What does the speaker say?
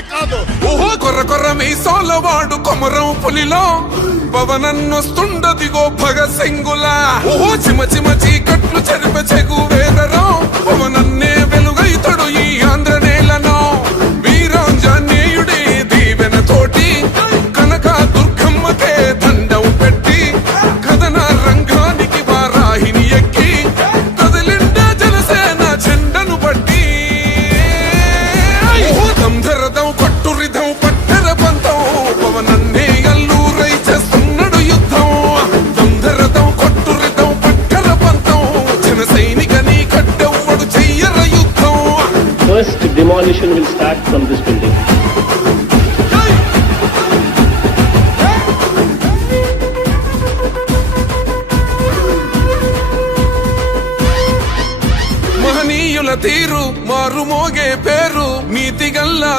కాదు. ఓహో కొర్ర కొర్ర మీసాల వాడు కొమరం పులిలో. పవనన్నొస్తుండదిగో భగ సింగులా. ఓహో చిమ చిమ చీకట్లు చెర first demolition will start from this building. మహనీయుల తీరు మారుమోగే పేరు నీతిగల్లా